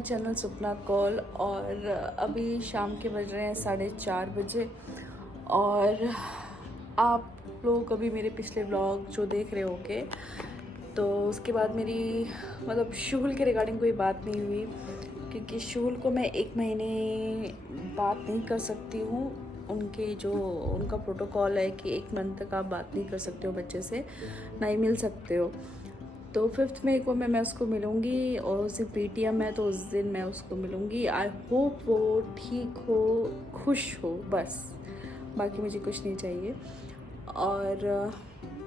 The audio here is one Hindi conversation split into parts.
My channel Supna call. और अभी शाम के बज रहे हैं 4:30 बजे। और आप लोग अभी मेरे पिछले व्लॉग जो देख रहे होंगे, तो उसके बाद मेरी मतलब शुहुल के रिगार्डिंग कोई बात नहीं हुई, क्योंकि शुहुल को मैं 1 महीने बात नहीं कर सकती हूँ। उनका प्रोटोकॉल है कि 1 मंथ तक आप बात नहीं कर सकते हो बच्चे से, ना ही मिल सकते हो। तो 5 मई को मैं उसको मिलूँगी, और उस दिन पेटीएम है तो उस दिन मैं उसको मिलूँगी। आई होप वो ठीक हो, खुश हो, बस बाकी मुझे कुछ नहीं चाहिए। और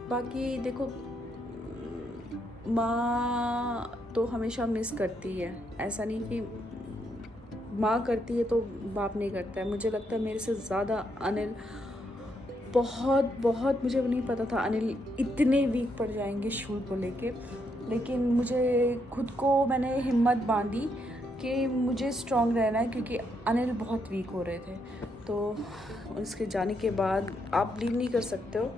बाकी देखो, माँ तो हमेशा मिस करती है, ऐसा नहीं कि माँ करती है तो बाप नहीं करता है। मुझे लगता है मेरे से ज़्यादा अनिल, बहुत मुझे नहीं पता था अनिल इतने वीक पड़ जाएंगे शुरू को लेके, लेकिन मुझे खुद को मैंने हिम्मत बांधी कि मुझे स्ट्रांग रहना है, क्योंकि अनिल बहुत वीक हो रहे थे। तो उसके जाने के बाद आप बिलीव नहीं कर सकते हो,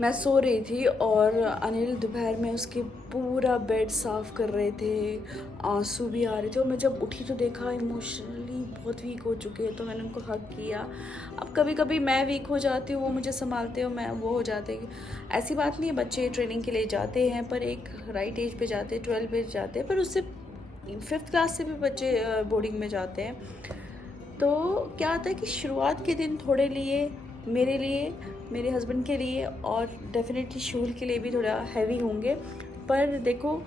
मैं सो रही थी और अनिल दोपहर में उसके पूरा बेड साफ़ कर रहे थे, आंसू भी आ रहे थे। और मैं जब उठी तो देखा इमोशनली बहुत वीक हो चुके हैं, तो मैंने उनको हग किया। अब कभी कभी मैं वीक हो जाती हूँ, वो मुझे संभालते हो, मैं वो हो जाते। ऐसी बात नहीं है, बच्चे ट्रेनिंग के लिए जाते हैं, पर एक राइट एज पे जाते हैं, 12 पे जाते हैं, पर उससे 5th क्लास से भी बच्चे बोर्डिंग में जाते हैं। तो क्या होता है कि शुरुआत के दिन थोड़े लिए मेरे लिए, मेरे हस्बैंड के लिए, और डेफिनेटली शुहुल के लिए भी थोड़ा हैवी होंगे। पर देखो,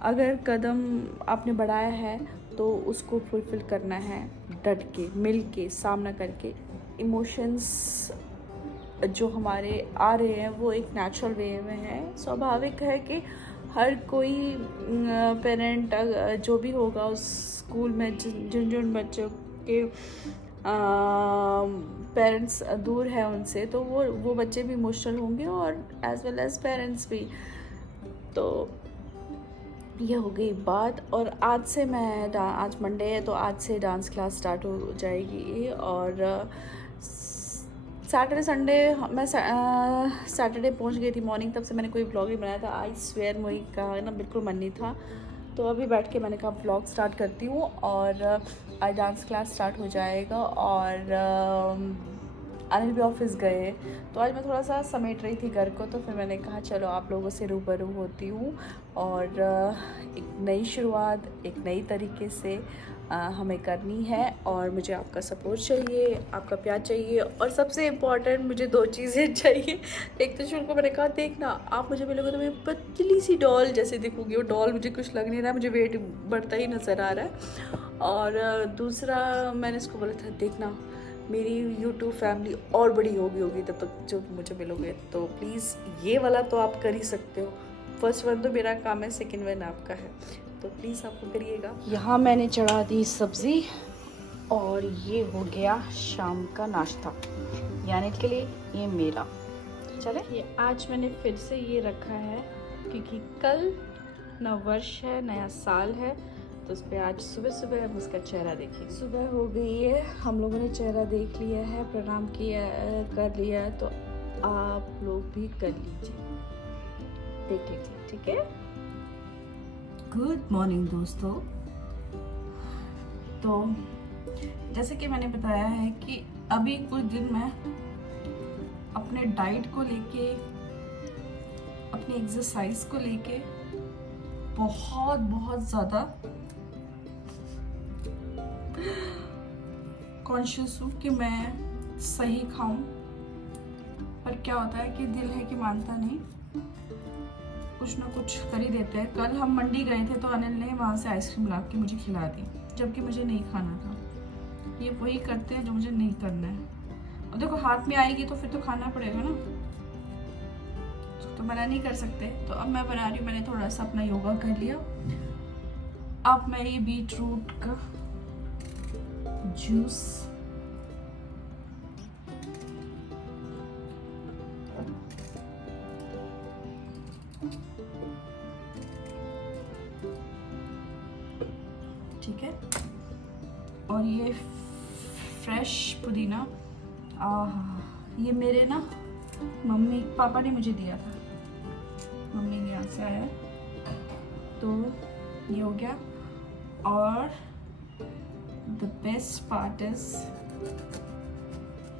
अगर कदम आपने बढ़ाया है तो उसको फुलफ़िल करना है, डट के, मिल के, सामना करके। इमोशंस जो हमारे आ रहे हैं वो एक नेचुरल वे में है, स्वाभाविक है कि हर कोई पेरेंट जो भी होगा उस स्कूल में जिन जिन बच्चों के पेरेंट्स दूर है उनसे, तो वो बच्चे भी इमोशनल होंगे, और एज वेल एज पेरेंट्स भी। तो ये हो गई बात। और आज से मैं आज मंडे है तो आज से डांस क्लास स्टार्ट हो जाएगी। और सैटरडे संडे मैं सैटरडे पहुंच गई थी मॉर्निंग, तब से मैंने कोई व्लॉग नहीं बनाया था। आई स्वेयर मुझे कहा ना, बिल्कुल मन नहीं था। तो अभी बैठ के मैंने कहा व्लॉग स्टार्ट करती हूँ, और आज डांस क्लास स्टार्ट हो जाएगा। और अनिल भी ऑफिस गए, तो आज मैं थोड़ा सा समेट रही थी घर को, तो फिर मैंने कहा चलो आप लोगों से रूबरू होती हूँ। और एक नई शुरुआत, एक नई तरीके से हमें करनी है, और मुझे आपका सपोर्ट चाहिए, आपका प्यार चाहिए, और सबसे इम्पॉर्टेंट मुझे 2 चीज़ें चाहिए। एक तो शुरू को मैंने कहा देखना, आप मुझे मिलोगे तो मैं पतली सी डॉल जैसे दिखूँगी। वो डॉल मुझे कुछ लग नहीं रहा है, मुझे वेट बढ़ता ही नज़र आ रहा है। और दूसरा मैंने इसको बोला था, देखना मेरी यूट्यूब फैमिली और बड़ी होगी तब तक जो मुझे मिलोगे, तो प्लीज़ ये वाला तो आप कर ही सकते हो। फर्स्ट वन तो मेरा काम है, सेकंड वन आपका है, तो प्लीज़ आपको करिएगा। यहाँ मैंने चढ़ा दी सब्ज़ी, और ये हो गया शाम का नाश्ता, यानी के लिए ये मेरा। चले, ये आज मैंने फिर से ये रखा है, क्योंकि कल नव वर्ष है, नया साल है, तो उस पर आज सुबह सुबह हम उसका चेहरा देखें। सुबह हो गई है, हम लोगों ने चेहरा देख लिया है, प्रणाम किया, कर लिया है, तो आप लोग भी कर लीजिए, देख लीजिए, ठीक है। गुड मॉर्निंग दोस्तों। तो जैसे कि मैंने बताया है कि अभी कुछ दिन मैं अपने डाइट को लेके, अपनी एक्सरसाइज को लेके बहुत ज़्यादा कॉन्शियस हूँ कि मैं सही खाऊं। पर क्या होता है कि दिल है कि मानता नहीं, कुछ ना कुछ कर ही देते हैं। कल हम मंडी गए थे तो अनिल ने वहाँ से आइसक्रीम ला के मुझे खिला दी, जबकि मुझे नहीं खाना था। ये वही करते हैं जो मुझे नहीं करना है। और देखो, हाथ में आएगी तो फिर तो खाना पड़ेगा ना, तो मना नहीं कर सकते। तो अब मैं बना रही हूँ, मैंने थोड़ा सा अपना योगा कर लिया। अब मैं ये बीट रूट का जूस ठीक है, और ये फ्रेश पुदीना, ये मेरे ना मम्मी पापा ने मुझे दिया था, मम्मी के यहाँ से आया, तो ये हो गया। और द बेस्ट पार्ट इज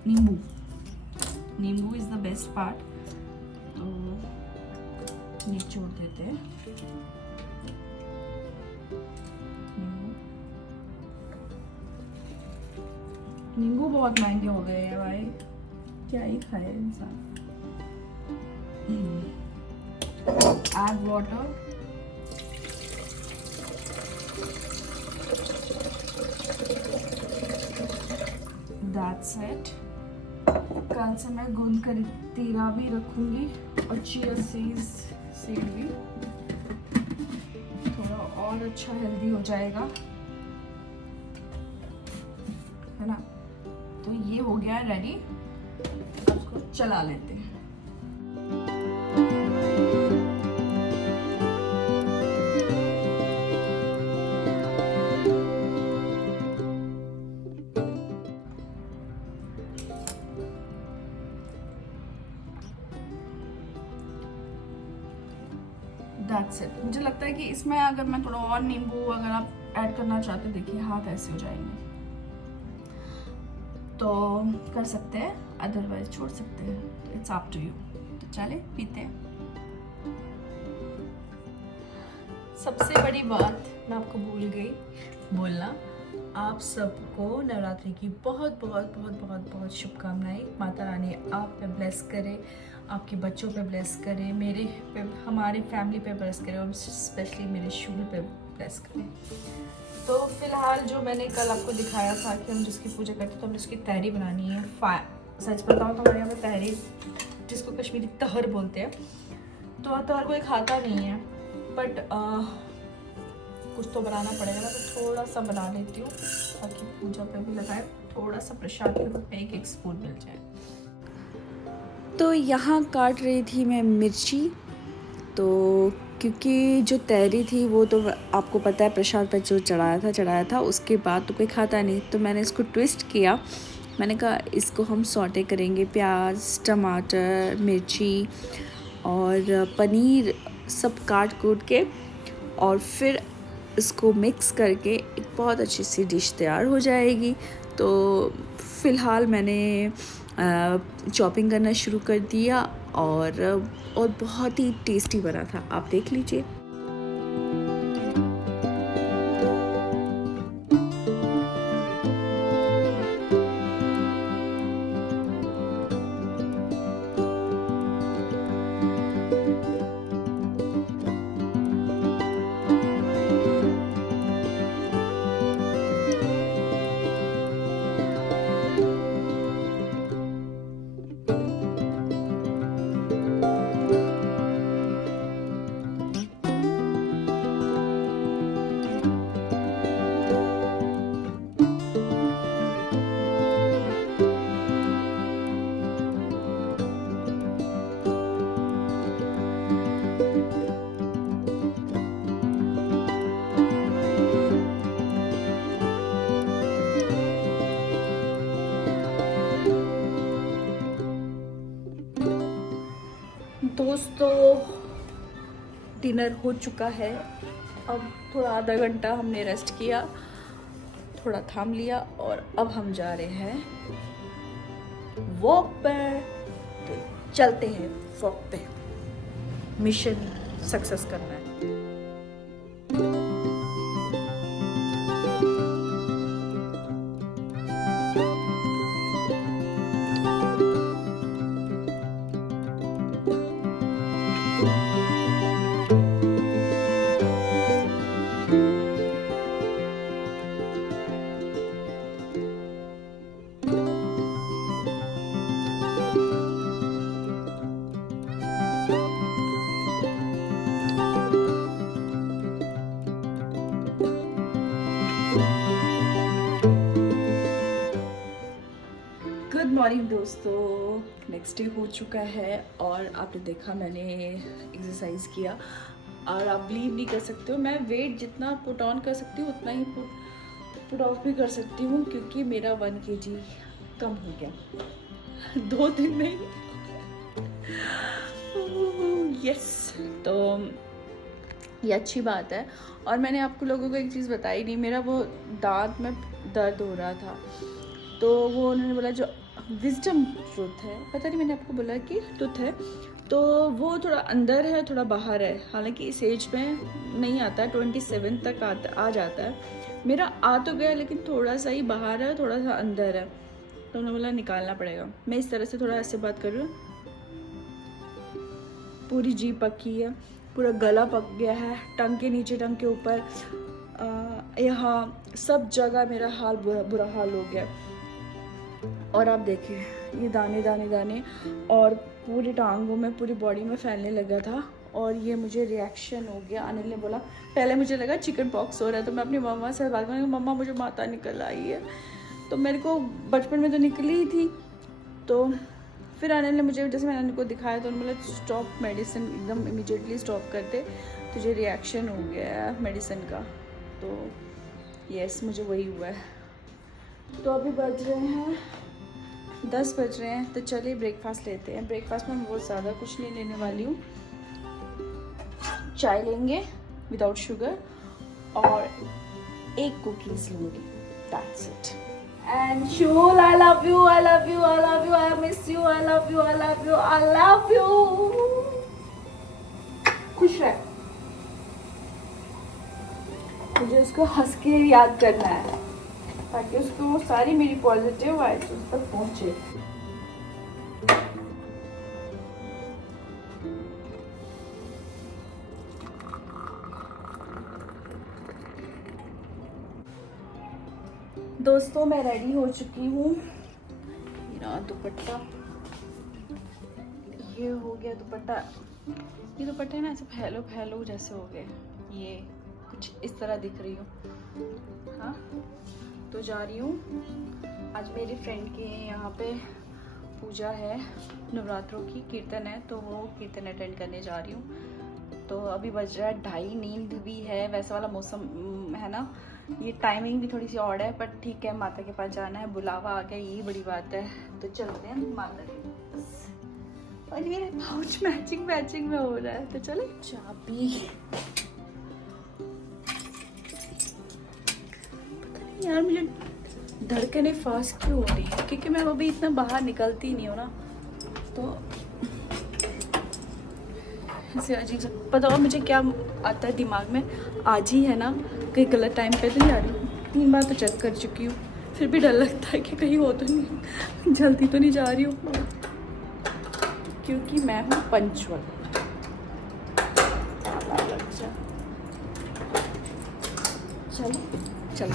नींबू। नींबू इज द बेस्ट पार्ट। तो निचोड़ देते हैं नींबू। बहुत महंगे हो गए हैं भाई, क्या ही खाए इंसान। Add water. That's it. कल से मैं गूंद कर तीरा भी रखूंगी और चिया सीड भी, थोड़ा और अच्छा हेल्दी हो जाएगा, है ना। तो ये हो गया रेडी, अब इसको चला लेते हैं। That's it। मुझे लगता है कि इसमें अगर मैं थोड़ा और नींबू अगर आप ऐड करना चाहते, देखिए हाथ ऐसे हो जाएंगे, तो कर सकते हैं, अदरवाइज छोड़ सकते हैं। तो इट्स अप टू यू। तो चले पीते हैं। सबसे बड़ी बात मैं आपको भूल गई बोलना, आप सबको नवरात्रि की बहुत बहुत बहुत बहुत बहुत शुभकामनाएं। माता रानी आप पे ब्लेस करे, आपके बच्चों पे ब्लेस करे, मेरे पे, हमारी फैमिली पे ब्लेस करे, और स्पेशली मेरे शूल पे ब्लेस करे। तो फिलहाल जो मैंने कल आपको दिखाया था कि हम जिसकी पूजा करते, तो हमें उसकी तहरी बनानी है। सच बताऊँ तो हमारे यहाँ पे तहरी, जिसको कश्मीरी तहर बोलते हैं, तो तहर कोई खाता नहीं है, बट कुछ तो बनाना पड़ेगा ना, तो थोड़ा सा बना लेती हूँ ताकि पूजा पे भी लगाए, थोड़ा सा प्रसाद के रूप में एक स्पून मिल जाए। तो यहाँ काट रही थी मैं मिर्ची, तो क्योंकि जो तहरी थी वो तो आपको पता है प्रसाद पर जो चढ़ाया था, उसके बाद तो कोई खाता नहीं, तो मैंने इसको ट्विस्ट किया। मैंने कहा इसको हम सौटे करेंगे, प्याज, टमाटर, मिर्ची और पनीर सब काट कूट के, और फिर इसको मिक्स करके एक बहुत अच्छी सी डिश तैयार हो जाएगी। तो फ़िलहाल मैंने चॉपिंग करना शुरू कर दिया, और बहुत ही टेस्टी बना था, आप देख लीजिए। दोस्तों डिनर हो चुका है, अब थोड़ा आधा घंटा हमने रेस्ट किया, थोड़ा थाम लिया, और अब हम जा रहे हैं वॉक पर। तो चलते हैं वॉक पे, मिशन सक्सेस करना है। गुड मॉर्निंग दोस्तों, नेक्स्ट डे हो चुका है, और आपने देखा मैंने एक्सरसाइज किया, और आप बिलीव नहीं कर सकते हो, मैं वेट जितना पुट ऑन कर सकती हूँ उतना ही पुट ऑफ भी कर सकती हूँ, क्योंकि मेरा 1 kg कम हो गया 2 दिन में। यस, तो ये अच्छी बात है। और मैंने आपको लोगों को एक चीज़ बताई नहीं, मेरा वो दांत में दर्द हो रहा था, तो वो उन्होंने बोला जो विजडम टूथ है, पता नहीं मैंने आपको बोला कि टूथ है, तो वो थोड़ा अंदर है थोड़ा बाहर है। हालांकि इस एज में नहीं आता, 27 तक आ जाता है। मेरा आ तो गया लेकिन थोड़ा सा ही बाहर है, थोड़ा सा अंदर है, तो उन्होंने बोला निकालना पड़ेगा। मैं इस तरह से थोड़ा ऐसे बात कर रही हूँ, पूरी जीभ पकी है, पूरा गला पक गया है, टंग के नीचे टंग के ऊपर, यहाँ सब जगह मेरा हाल बुरा हाल हो गया। और आप देखिए ये दाने दाने दाने और पूरी टांगों में पूरी बॉडी में फैलने लगा था, और ये मुझे रिएक्शन हो गया। अनिल ने बोला, पहले मुझे लगा चिकन पॉक्स हो रहा है, तो मैं अपनी मम्मा से बात करूँगी, मम्मा मुझे माता निकल आई है। तो मेरे को बचपन में तो निकली ही थी, तो फिर अनिल ने मुझे, जैसे मैंने अनिल को दिखाया तो उन्होंने बोला स्टॉप मेडिसिन, एकदम इमीडिएटली स्टॉप कर दे, तुझे रिएक्शन हो गया है मेडिसिन का। तो यस, मुझे वही हुआ है। तो अभी बज रहे हैं 10 बज रहे हैं, तो चलिए ब्रेकफास्ट लेते हैं। ब्रेकफास्ट में मैं बहुत ज़्यादा कुछ नहीं लेने वाली हूँ, चाय लेंगे विदाउट शुगर और एक कुकीज़ लूँगी, that's it. And Shul, I love you, I love you, I love you, I miss you, I love you, I love you, I love you. खुश रह, मुझे उसको हंस के याद करना है ताकि उसको वो सारी मेरी पॉजिटिव वाइब्स उस तक पहुंचे। दोस्तों मैं रेडी हो चुकी हूँ, मेरा दुपट्टा ये हो गया, दुपट्टा ये दुपट्टे ना ऐसे फैलो फैलो जैसे हो गए, ये कुछ इस तरह दिख रही हूँ। हाँ, तो जा रही हूँ, आज मेरी फ्रेंड के यहाँ पे पूजा है, नवरात्रों की कीर्तन है, तो वो कीर्तन अटेंड करने जा रही हूँ। तो अभी बज रहा है 2:30, नींद भी है, वैसा वाला मौसम है ना, ये टाइमिंग भी थोड़ी सी ऑड है, पर ठीक है, माता के पास जाना है, बुलावा आ गया, यही बड़ी बात है। तो चलते हैं माता के पास। और ये पाउच मैचिंग में हो रहा है, तो चले। चाबी पता नहीं यार, मुझे धड़कने फास्ट क्यों हो रही है, क्योंकि मैं अभी इतना बाहर निकलती नहीं हूँ ना, तो ऐसे अजीब सा। पता हो मुझे क्या आता है दिमाग में, आज ही है ना, कहीं गलत टाइम पे तो नहीं आ रही हूँ। 3 बार तो चेक कर चुकी हूँ, फिर भी डर लगता है कि कहीं हो तो नहीं, जल्दी तो नहीं जा रही हूँ, क्योंकि मैं हूँ पंचुअल। चलो चलो।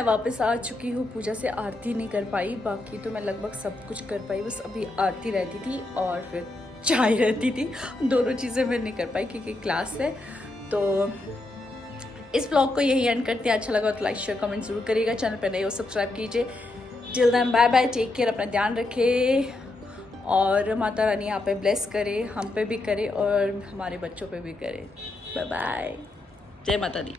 मैं वापस आ चुकी हूँ। पूजा से आरती नहीं कर पाई, बाकी तो मैं लगभग सब कुछ कर पाई। बस अभी आरती रहती थी और फिर चाय रहती थी, दोनों चीज़ें मैं नहीं कर पाई क्योंकि क्लास है। तो इस ब्लॉग को यही एंड करते हैं। अच्छा लगा तो लाइक शेयर कमेंट जरूर करिएगा। चैनल पर नए हो सब्सक्राइब कीजिए। Till then bye bye, take care, अपना ध्यान रखें और माता रानी आप पे ब्लेस करे, हम पे भी करे और हमारे बच्चों पे भी करे। बाय बाय, जय माता दी।